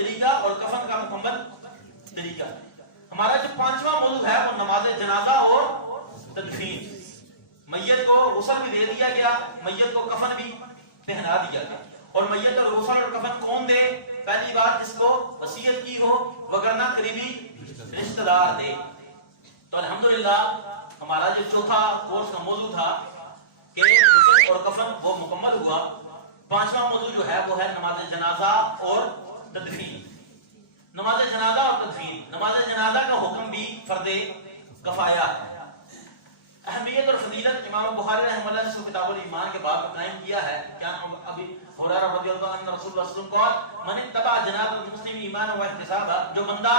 طریقہ اور کفن کا مکمل طریقہ. ہمارا جو پانچواں موضوع ہے وہ نماز جنازہ اور تدفین. میت کو غسل بھی دے دیا گیا, میت کو کفن بھی پہنا دیا گیا. اور میت اور غسل اور کفن کون دے؟ پہلی بات جس کو وصیت کی ہو, وگرنہ قریبی رشتہ دار دے. تو الحمدللہ ہمارا جو چوتھا کورس کا موضوع تھا کہ غسل اور کفن وہ مکمل ہوا. پانچواں موضوع جو ہے وہ ہے نماز جنازہ اور تدفین. نماز جنازہ اور تدفین. نماز جنازہ کا حکم بھی فرض کفایہ ہے. اہمیت اور فضیلت امام بخاری رحمہ اللہ نے کتاب الایمان کے باب میں قائم کیا ہے. کیا ابھی ہریرہ رضی اللہ عنہ رسول اللہ صلی اللہ علیہ وسلم قال من اتبع جنازۃ المسلم ایمانا واحتسابا, جو بندہ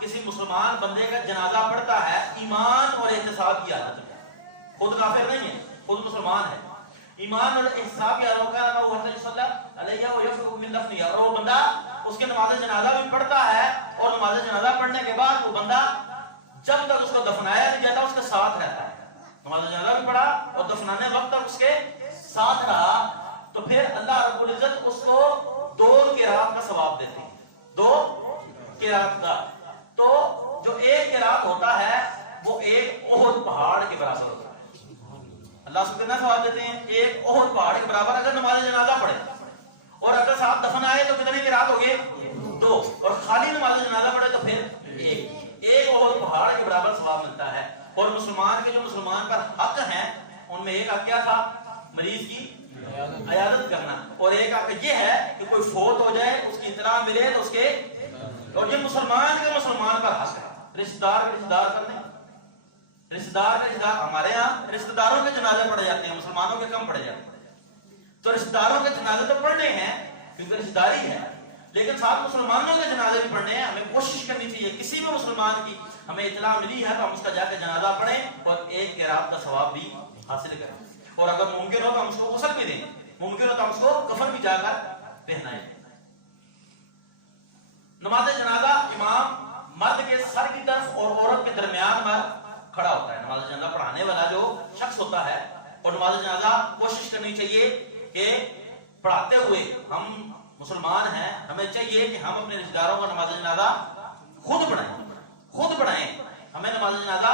کسی مسلمان بندے کا جنازہ پڑھتا ہے ایمان اور احتساب کی حالت میں, خود کافر نہیں ہے, خود مسلمان ہے, ایمان اور احتساب کی حالت میں, وہ صلی اللہ علیہ وسلم من دفن, اور وہ بندہ اس کے نماز جنازہ بھی پڑھتا ہے اور نماز جنازہ پڑھنے کے بعد وہ بندہ جب تک اس کو دفنایا نہیں جاتا اس کے ساتھ رہتا ہے. نماز جنازہ بھی پڑھا اور دفنانے وقت تک اس کے ساتھ رہا, تو پھر اللہ رب العزت اس کو 2 قرات کا ثواب دیتے ہیں. 2 قرات کا. تو جو 1 قرات ہوتا ہے وہ 1 احد پہاڑ کے برابر ہوتا ہے. اللہ اس کو کتنا ثواب دیتے ہیں؟ 1 احد پہاڑ کے برابر اگر نماز جنازہ پڑھے. اور اگر ساتھ دفن آئے تو کتنے قرات ہو گئے؟ 2. اور خالی نماز جنازہ پڑھے تو پھر 1 احد پہاڑ کے برابر ثواب ملتا ہے. اور مسلمان کے جو مسلمان پر حق ہیں ان میں ایک حق کیا تھا؟ مریض کی عیادت کرنا. اور ایک حق یہ ہے کہ کوئی فوت ہو جائے اس کی اطلاع ملے تو اس کے, اور یہ مسلمان کے مسلمان پر حق ہے. رشتہ دار کے رشتہ دار کرنے, رشتہ دار کے رشتہ دار, ہمارے ہاں رشتہ داروں کے جنازے پڑھے جاتے ہیں, مسلمانوں کے کم پڑھے جاتے ہیں. تو رشتہ داروں کے جنازے تو پڑھنے ہیں کیونکہ رشتہ داری ہے, لیکن ساتھ مسلمانوں کے جنازے بھی پڑھنے ہیں. ہمیں کوشش کرنی چاہیے کسی بھی مسلمان کی ہمیں اطلاع ملی ہے تو ہم اس کا جا کے جنازہ پڑھیں اور 1 قرات کا ثواب بھی حاصل کریں. اور اگر ممکن ہو تو ہم اس کو غسل بھی دیں, ممکن ہو تو ہم اس کو کفن بھی جا کر پہنائیں. نماز جنازہ امام مرد کے سر کی طرف اور عورت کے درمیان میں کھڑا ہوتا ہے. نماز جنازہ پڑھانے والا جو شخص ہوتا ہے, اور نماز جنازہ کوشش کرنی چاہیے کہ پڑھاتے ہوئے ہم مسلمان ہیں, ہمیں چاہیے کہ ہم اپنے رشتہ داروں کا نماز جنازہ خود پڑھائیں. ہمیں نماز جنازہ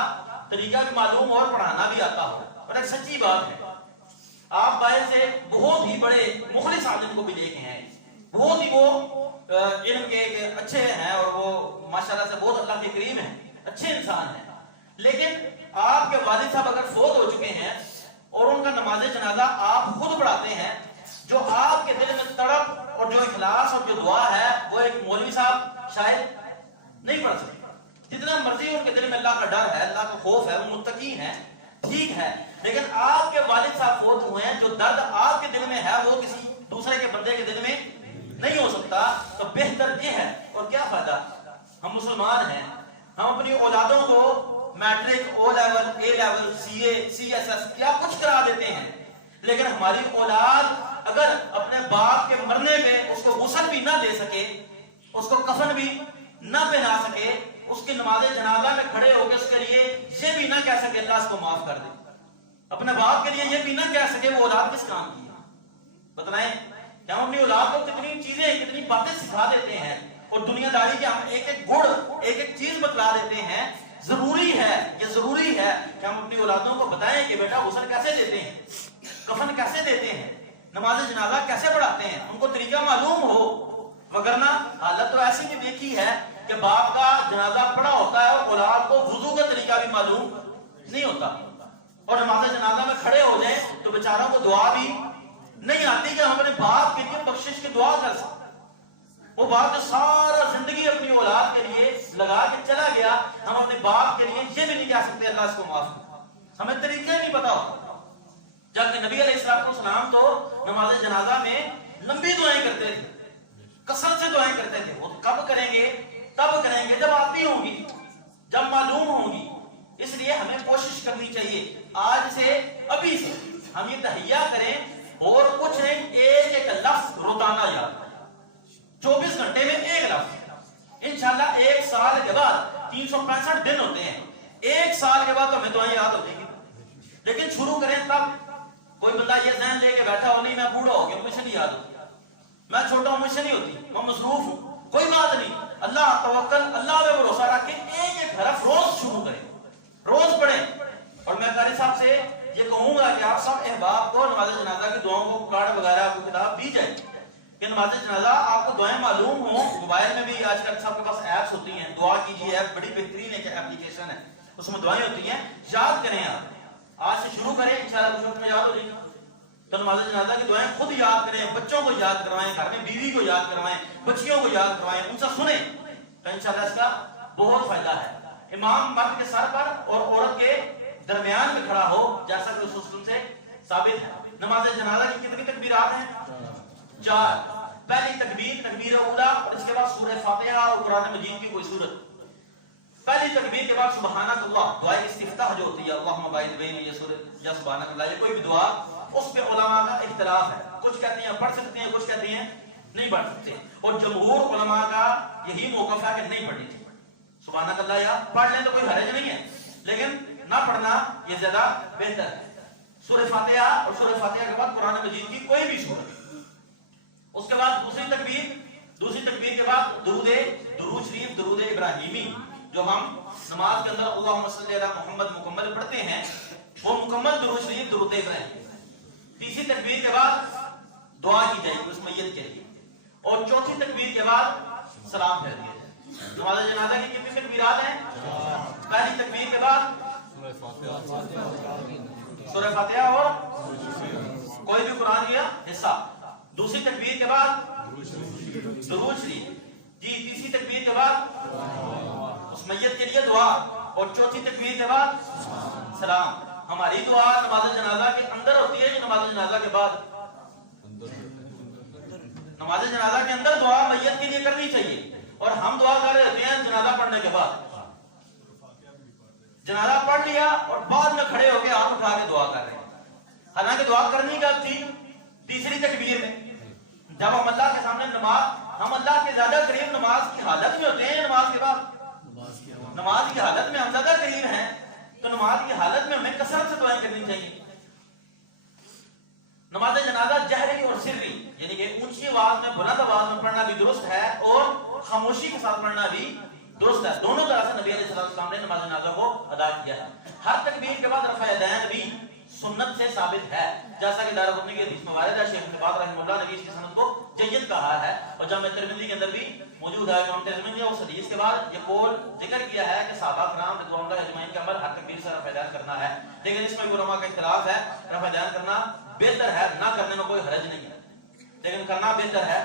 طریقہ بھی معلوم ہو اور پڑھانا بھی آتا ہو. اور ایک سچی بات ہے, آپ باہر سے بہت ہی بڑے مخلص عالم کو بھی دیکھے ہیں, بہت ہی وہ علم کے اچھے ہیں اور وہ ماشاءاللہ سے بہت اللہ کے قریب ہیں, اچھے انسان ہیں, لیکن آپ کے والد صاحب اگر فوت ہو چکے ہیں اور ان کا نماز جنازہ آپ خود پڑھاتے ہیں, جو آپ کے دل میں تڑپ اور جو اخلاص اور جو دعا ہے وہ ایک مولوی صاحب شاید نہیں پڑھ سکتے. جتنا مرضی ان کے دل میں اللہ کا ڈر ہے, اللہ کا خوف ہے, وہ متقی ہیں, ٹھیک ہے, لیکن آپ کے والد صاحب فوت ہوئے ہیں, جو درد آپ کے دل میں ہے وہ کسی دوسرے کے بندے کے دل میں نہیں ہو سکتا. تو بہتر یہ ہے, اور کیا فائدہ, ہم مسلمان ہیں, ہم اپنی اولادوں کو میٹرک, او لیول, اے لیول, سی اے, سی ایس ایس کیا کچھ کرا دیتے ہیں, لیکن ہماری اولاد اگر اپنے باپ کے مرنے پہ اس کو غسل بھی نہ دے سکے, اس کو کفن بھی نہ پہنا سکے, اس کی نماز جنازہ میں کھڑے ہو کے اس کے لیے یہ بھی نہ کہہ سکے اللہ اس کو معاف کر دے, اپنے باپ کے لیے یہ بھی نہ کہہ سکے, وہ اولاد کس کام کی ہے؟ بتلائیں کہ ہم اپنی اولاد کو کتنی چیزیں, کتنی باتیں سکھا دیتے ہیں, اور دنیا داری کے ہم ایک ایک گڑ, ایک ایک چیز بتلا دیتے ہیں. ضروری ہے, یہ ضروری ہے کہ ہم اپنی اولادوں کو بتائیں کہ بیٹا غسل کیسے دیتے ہیں, کفن کیسے دیتے ہیں, نماز جنازہ کیسے پڑھاتے ہیں, ان کو طریقہ معلوم ہو. وگرنہ حالت تو ایسی بھی دیکھی ہے کہ باپ کا جنازہ پڑا ہوتا ہے اور اولاد کو وضو کا طریقہ بھی معلوم نہیں ہوتا, اور نماز جنازہ میں کھڑے ہو جائیں تو بیچاروں کو دعا بھی نہیں آتی کہ ہم اپنے باپ کے لیے بخشش کی دعا کر سکتے. وہ باپ جو سارا زندگی اپنی اولاد کے لیے لگا کے چلا گیا, ہم اپنے باپ کے لیے یہ بھی نہیں کہہ سکتے اللہ اس کو معاف کر. ہمیں طریقہ نہیں پتا ہوتا. جبکہ نبی علیہ السلام تو نماز جنازہ میں لمبی دعائیں کرتے تھے, کثرت سے دعائیں کرتے تھے. وہ کب کریں گے؟ تب کریں گے جب آتی ہوں گی, جب معلوم ہوں گی. اس لیے ہمیں کوشش کرنی چاہیے آج سے, ابھی سے ہم یہ تہیہ کریں, اور کچھ نہیں, ایک ایک لفظ روزانہ یاد کریں, 24 گھنٹے میں ایک لفظ. انشاءاللہ 1 سال کے بعد 365 دن ہوتے ہیں, 1 سال کے بعد ہمیں دعائیں یاد ہو جائیں گی. لیکن شروع کریں تب. کوئی بندہ یہ ذہن لے کے بیٹھا ہو, نہیں میں بوڑھا ہو گیا مجھے نہیں یاد ہوتی, میں چھوٹا ہوں مجھ سے نہیں ہوتی, میں مصروف ہوں, کوئی بات نہیں، اللہ توکل، اللہ پہ بھروسہ رکھ کے ایک ایک حرف روز شروع کریں، روز پڑھیں. اور میں قاری صاحب سے یہ کہوں گا کہ آپ سب احباب کو نماز جنازہ کی دعاؤں کو کارڈ وغیرہ کو کتاب دی جائے کہ نماز جنازہ آپ کو دعائیں معلوم ہوں. موبائل میں بھی آج کل سب کے پاس ایپس ہوتی ہیں، دعا کیجیے ایپ بڑی بہترین ایک اپلیکیشن ہے، اس میں دعائیں ہوتی ہیں. یاد کریں، آپ آج سے شروع کریں، انشاءاللہ کچھ وقت میں یاد ہو جائے گی. تو نماز جنازہ کی دعائیں خود یاد کریں، بچوں کو یاد کروائیں، گھر میں بیوی کو یاد کروائیں، بچیوں کو یاد کروائیں، ان سے سنیں تو انشاءاللہ اس کا بہت فائدہ ہے. امام مرد کے سر پر اور عورت کے درمیان میں کھڑا ہو، جیسا کہ رسول سے ثابت ہے. نماز جنازہ کی کتنی تکبیرات ہیں؟ 4. پہلی تکبیر تکبیر اولا، اور اس کے بعد سورہ فاتحہ اور قرآن مجید کی کوئی سورت. پہلی تکبیر کے بعد سبحانک اللہ، دعائے استفتاح جو ہوتی ہے، اللہم باعث بین یہ سورت یا سبحانک اللہ، یہ کوئی بھی دعا، اس پہ علماء کا اختلاف ہے. کچھ کہتے ہیں پڑھ سکتے ہیں، کچھ کہتے ہیں نہیں پڑھ سکتے، اور جمہور علماء کا یہی موقف ہے کہ نہیں پڑھنی چاہیے. سبحانک اللہ یا پڑھ لیں تو کوئی حرج نہیں ہے، لیکن نہ پڑھنا یہ زیادہ بہتر ہے. سورہ فاتحہ اور سورہ فاتحہ کے بعد قرآن مجید کی کوئی بھی سورت. اس کے بعد دوسری تکبیر کے بعد درود شریف، درود ابراہیمی جو ہم نماز کے اندر اللہم صلی علی محمد مکمل پڑھتے ہیں، وہ مکمل درود شریف درود ابراہیمی. تیسری تکبیر کے بعد دعا کی جائے گی اس میت کے لیے، اور چوتھی تکبیر کے بعد سلام پھیر دیا جائے. نماز جنازہ کی کتنی تکبیرات ہیں؟ پہلی تکبیر کے بعد سورہ فاتحہ اور کوئی بھی قرآن کا حصہ. دوسری تکبیر کے بعد درود شریف جی. تیسری تکبیر کے بعد اس میت کے لیے دعا، اور چوتھی تکبیر کے بعد سلام. ہماری دعا نماز جنازہ کے اندر ہوتی ہے یا نماز جنازہ کے بعد؟ نماز جنازہ کے اندر دعا میت کے لیے کرنی چاہیے، اور ہم دعا کر رہے ہوتے ہیں جنازہ پڑھنے کے بعد. جنازہ پڑھ لیا اور بعد میں کھڑے ہو کے ہاتھ اٹھا کے دعا کر رہے ہیں، حالانکہ دعا کرنی کا تھی تیسری تکبیر میں. جب ہم اللہ کے سامنے ہم اللہ کے زیادہ قریب نماز کی حالت میں ہوتے ہیں، نماز کے بعد نماز کی حالت میں ہم زیادہ قریب ہیں، تو نماز کی حالت میں ہمیں کثرت سے دعائیں کرنی چاہیے. نماز جنازہ جہری اور سری، یعنی کہ اونچی آواز میں بلند آواز میں پڑھنا بھی درست ہے، اور خاموشی کے ساتھ پڑھنا بھی درست ہے. دونوں طرح سے نبی علیہ السلام نے نماز جنازہ کو ادا کیا ہے. ہر تکبیر کے بعد رفع یدین بھی سنت سے ثابت ہے، جیسا کہ دارقطنی کی حدیث میں وارد ہے. شیخ ابن باز رحمہ اللہ نے اس کی سند کو جید کہا ہے، اور جامع ترمذی کے اندر بھی موجود ہے. امام ترمذی نے اس حدیث کے بعد یہ قول ذکر کیا ہے کہ صحابہ کرام رضوان اللہ اجمعین کے عمل ہر تکبیر سے رفع یدین کرنا ہے، لیکن اس میں علماء کا اختلاف ہے. رفع یدین کرنا بہتر ہے، نہ کرنے میں کوئی حرج نہیں ہے، لیکن کرنا بہتر ہے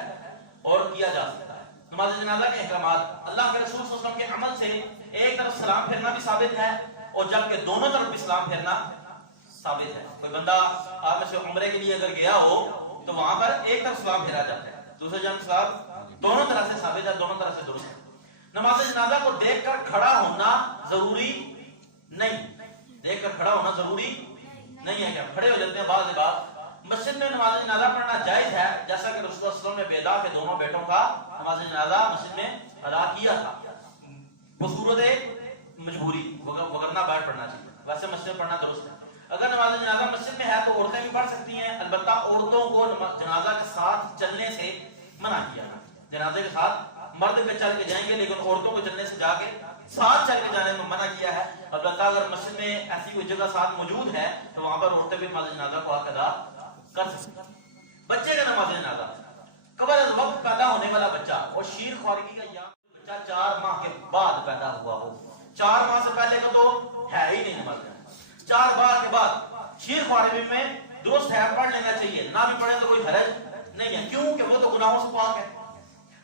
اور کیا جا سکتا ہے. نماز جنازہ کے احکامات، اللہ کے رسول صلی اللہ علیہ وسلم کے عمل سے ایک طرف سلام پھیرنا بھی ثابت ہے، اور جبکہ دونوں طرف بھی سلام پھیرنا ثابت ہے. کوئی بندہ آپ میں سے عمرے کے لیے اگر گیا ہو تو وہاں پر ایک طرف سلام پھیرا جاتا ہے، دوسرے جانب سلام، دونوں طرح سے ثابت ہے، دونوں طرح سے درست ہے. نماز جنازہ کو دیکھ کر کھڑا ہونا ضروری نہیں، دیکھ کر کھڑا ہونا ضروری نہیں ہے کہ ہم کھڑے ہو جاتے ہیں. بعض بات مسجد میں نماز جنازہ پڑھنا جائز ہے، جیسا کہ رسول اللہ صلی اللہ علیہ وسلم نے بیضا کے دونوں بیٹوں کا نماز جنازہ مسجد میں ادا کیا تھا بصورت مجبوری، وگرنہ باہر پڑھنا چاہیے. ویسے مسجد میں پڑھنا درست ہے. اگر نماز جنازہ مسجد میں ہے تو عورتیں بھی پڑھ سکتی ہیں، البتہ عورتوں کو جنازہ کے ساتھ چلنے سے منع کیا ہے. جنازے کے ساتھ مرد پہ چل کے جائیں گے، لیکن عورتوں کو چلنے سے جا کے ساتھ چل کے جانے میں منع کیا ہے. البتہ اگر مسجد میں ایسی کوئی جگہ ساتھ موجود ہے تو وہاں پر عورتیں بھی نماز جنازہ کو ادا کر سکتے ہیں. بچے کا نماز جنازہ، قبل از وقت پیدا ہونے والا بچہ اور شیر خوارگی کا یا بچہ 4 ماہ کے بعد پیدا ہوا ہو، 4 ماہ سے پہلے کا تو ہے ہی نہیں نماز جنازہ. 4 ماہ کے بعد شیر خوارگی میں درست ہے، پڑھ لینا چاہیے، نہ بھی پڑھے تو کوئی حرج نہیں ہے، کیوں کہ وہ تو گناہوں سے پاک ہے.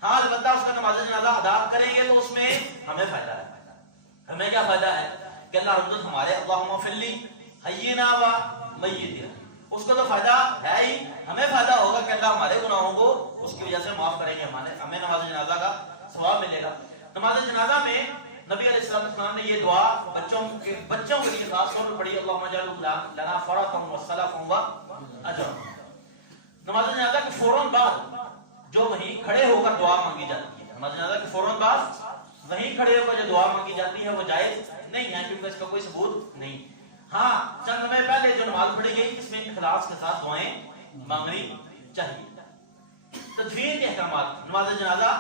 ہاں البتہ اس کا نماز جنازہ ادا کریں گے تو اس میں ہمیں فائدہ ہے. ہمیں کیا فائدہ ہے کہ اللہ رب العزت ہمارے اللہم اغفر لی حینا و میتنا، اس کو تو فائدہ ہے ہی، ہمیں فائدہ ہوگا کہ اللہ ہمارے گناہوں کو اس کی وجہ سے معاف کریں گے، ہمیں نماز جنازہ کا ثواب ملے گا. نماز جنازہ میں نبی علیہ السلام نے یہ دعا بچوں کے لیے خاص طور پر پڑھی، اللہم اجعل لنا فرطا وسلفا واجرا. نماز جنازہ کے فوراً بعد جو وہیں کھڑے ہو کر دعا مانگی جاتی ہے، نماز جنازہ کے فوراً بعد وہیں کھڑے ہو کر جو دعا مانگی جاتی ہے وہ جائز نہیں ہے، کیونکہ اس کا کوئی ثبوت نہیں. ہاں چند میں پہلے جو نماز پڑھی گئی اس میں اخلاص کے ساتھ دعائیں مانگنی چاہیے. تدفین کے احکامات، نماز جنازہ